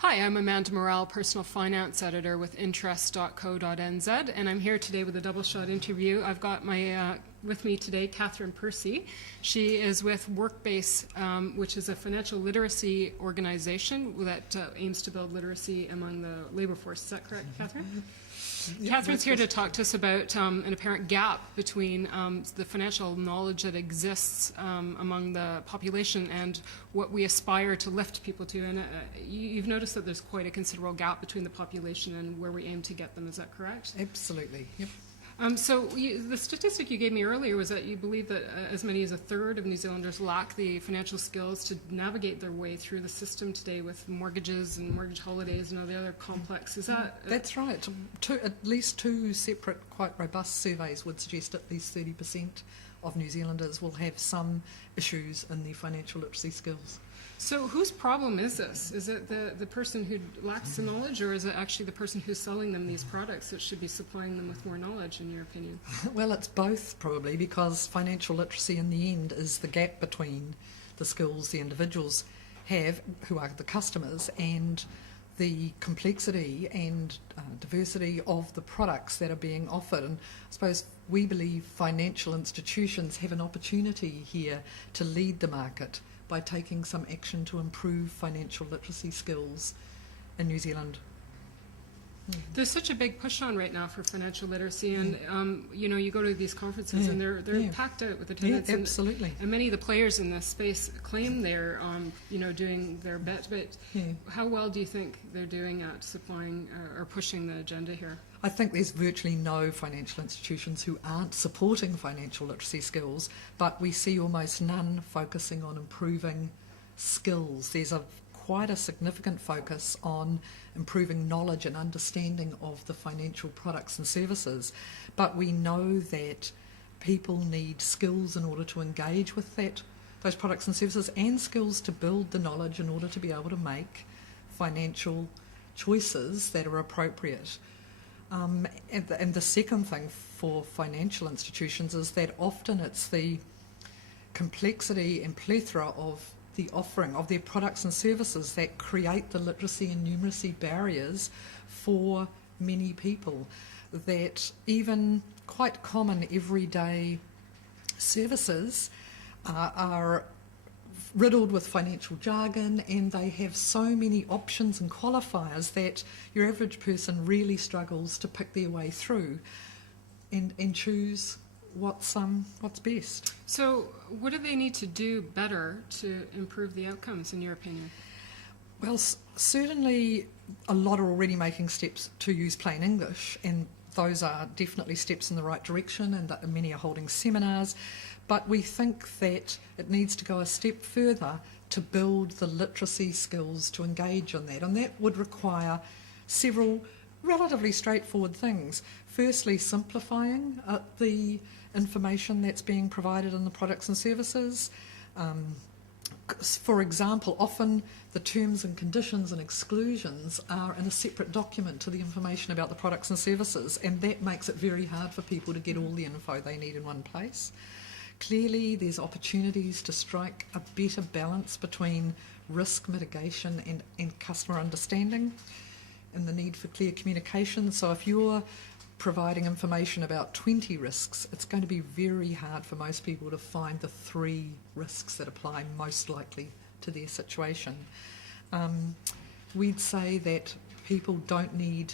Hi, I'm Amanda Morrell, Personal Finance Editor with Interest.co.nz, and I'm here today with a double shot interview. I've got with me today Katherine Percy. She is with Workbase, which is a financial literacy organization that aims to build literacy among the labor force. Is that correct, Katherine? Catherine's here to talk to us about an apparent gap between the financial knowledge that exists among the population and what we aspire to lift people to. And you've noticed that there's quite a considerable gap between the population and where we aim to get them. Is that correct? Absolutely. Yep. The statistic you gave me earlier was that you believe that as many as a third of New Zealanders lack the financial skills to navigate their way through the system today with mortgages and mortgage holidays and all the other complex. Is that... That's right. At least two separate, quite robust surveys would suggest at least 30% of New Zealanders will have some issues in their financial literacy skills. So whose problem is this? Is it the person who lacks the knowledge, or is it actually the person who's selling them these products that should be supplying them with more knowledge, in your opinion? Well, it's both, probably, because financial literacy in the end is the gap between the skills the individuals have, who are the customers, and the complexity and diversity of the products that are being offered. And I suppose we believe financial institutions have an opportunity here to lead the market by taking some action to improve financial literacy skills in New Zealand. There's such a big push on right now for financial literacy, and you go to these conferences and they're packed out with attendance. Yeah, absolutely. And many of the players in this space claim they're doing their bit, but how well do you think they're doing at supplying or pushing the agenda here? I think there's virtually no financial institutions who aren't supporting financial literacy skills, but we see almost none focusing on improving skills. There's quite a significant focus on improving knowledge and understanding of the financial products and services, but we know that people need skills in order to engage with those products and services, and skills to build the knowledge in order to be able to make financial choices that are appropriate. And the second thing for financial institutions is that often it's the complexity and plethora of the offering of their products and services that create the literacy and numeracy barriers for many people, that even quite common everyday services are riddled with financial jargon, and they have so many options and qualifiers that your average person really struggles to pick their way through and choose what's best. So what do they need to do better to improve the outcomes, in your opinion? Well, certainly a lot are already making steps to use plain English, and those are definitely steps in the right direction, and many are holding seminars. But we think that it needs to go a step further to build the literacy skills to engage in that. And that would require several relatively straightforward things. Firstly, simplifying the information that's being provided in the products and services. For example, often the terms and conditions and exclusions are in a separate document to the information about the products and services, and that makes it very hard for people to get all the info they need in one place. Clearly, there's opportunities to strike a better balance between risk mitigation and customer understanding, and the need for clear communication. So if you're providing information about 20 risks, it's going to be very hard for most people to find the 3 risks that apply most likely to their situation. We'd say that people don't need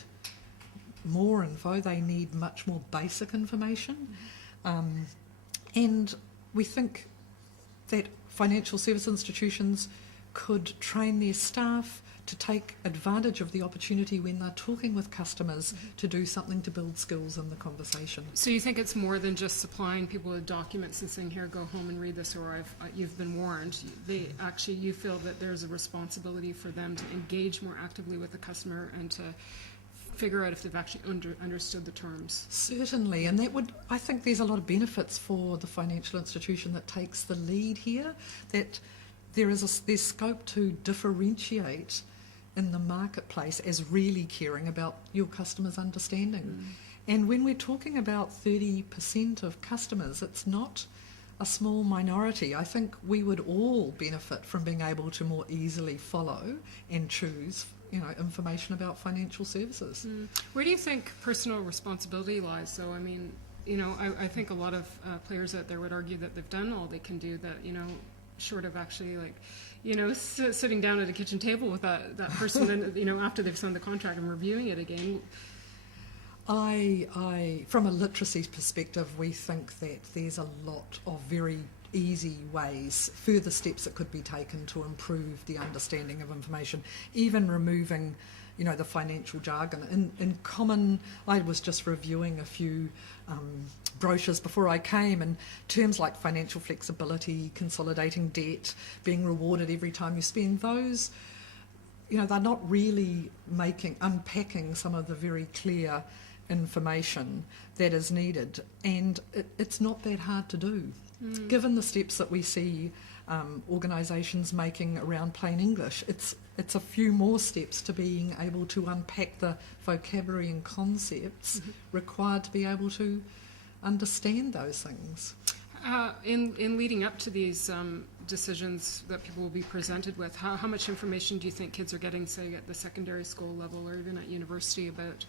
more info, they need much more basic information. And we think that financial service institutions could train their staff to take advantage of the opportunity when they're talking with customers to do something to build skills in the conversation. So you think it's more than just supplying people with documents and saying, here, go home and read this, or you've been warned. You feel that there's a responsibility for them to engage more actively with the customer and to figure out if they've actually understood the terms. Certainly, and I think there's a lot of benefits for the financial institution that takes the lead here, that there's scope to differentiate in the marketplace as really caring about your customers' understanding. And when we're talking about 30% of customers, it's not a small minority. I think we would all benefit from being able to more easily follow and choose information about financial services. Where do you think personal responsibility lies? So, I mean, I think a lot of players out there would argue that they've done all they can do, that, short of actually, like, sitting down at a kitchen table with that person and, after they've signed the contract and reviewing it again. From a literacy perspective, we think that there's a lot of very easy ways, further steps that could be taken to improve the understanding of information, even removing, the financial jargon. In common, I was just reviewing a few brochures before I came, and terms like financial flexibility, consolidating debt, being rewarded every time you spend, those, they're not really unpacking some of the very clear information that is needed, and it's not that hard to do. Given the steps that we see organisations making around plain English, it's a few more steps to being able to unpack the vocabulary and concepts required to be able to understand those things. In leading up to these decisions that people will be presented with, how much information do you think kids are getting, say, at the secondary school level or even at university about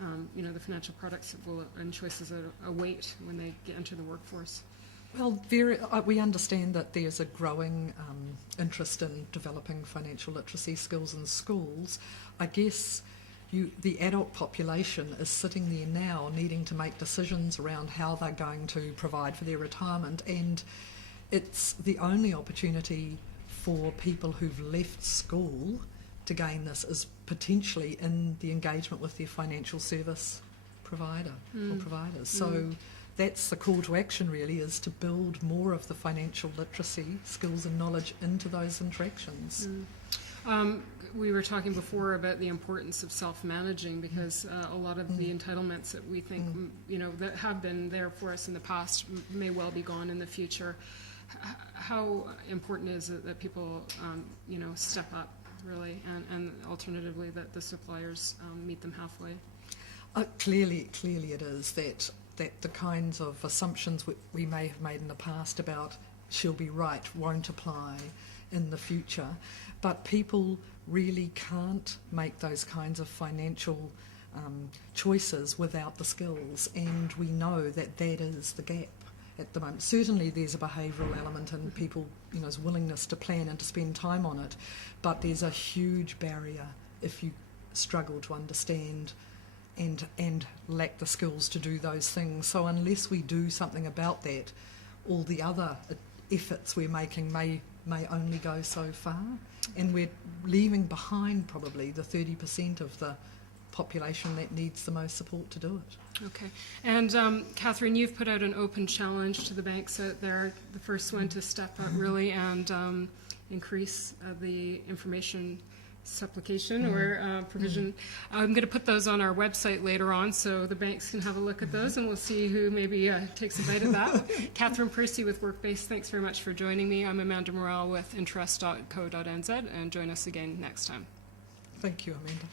the financial products and choices that await when they enter the workforce? Well, we understand that there's a growing interest in developing financial literacy skills in schools. I guess the adult population is sitting there now needing to make decisions around how they're going to provide for their retirement, and it's the only opportunity for people who've left school to gain this is potentially in the engagement with their financial service provider or providers. So that's the call to action, really, is to build more of the financial literacy skills and knowledge into those interactions. We were talking before about the importance of self-managing, because a lot of the entitlements that we think, that have been there for us in the past may well be gone in the future. How important is it that people, step up, really, and alternatively that the suppliers meet them halfway? Clearly it is that the kinds of assumptions we may have made in the past about she'll be right won't apply in the future, but people really can't make those kinds of financial choices without the skills, and we know that is the gap at the moment. Certainly there's a behavioural element in people, willingness to plan and to spend time on it, but there's a huge barrier if you struggle to understand and lack the skills to do those things. So unless we do something about that, all the other efforts we're making may only go so far, and we're leaving behind probably the 30% of the population that needs the most support to do it. Okay. And Katherine, you've put out an open challenge to the banks out there, the first one to step up really and increase the information supplication or provision. I'm going to put those on our website later on so the banks can have a look at those, and we'll see who maybe takes a bite of that. Katherine Percy with Workbase, thanks very much for joining me. I'm Amanda Morrell with interest.co.nz, and join us again next time. Thank you, Amanda.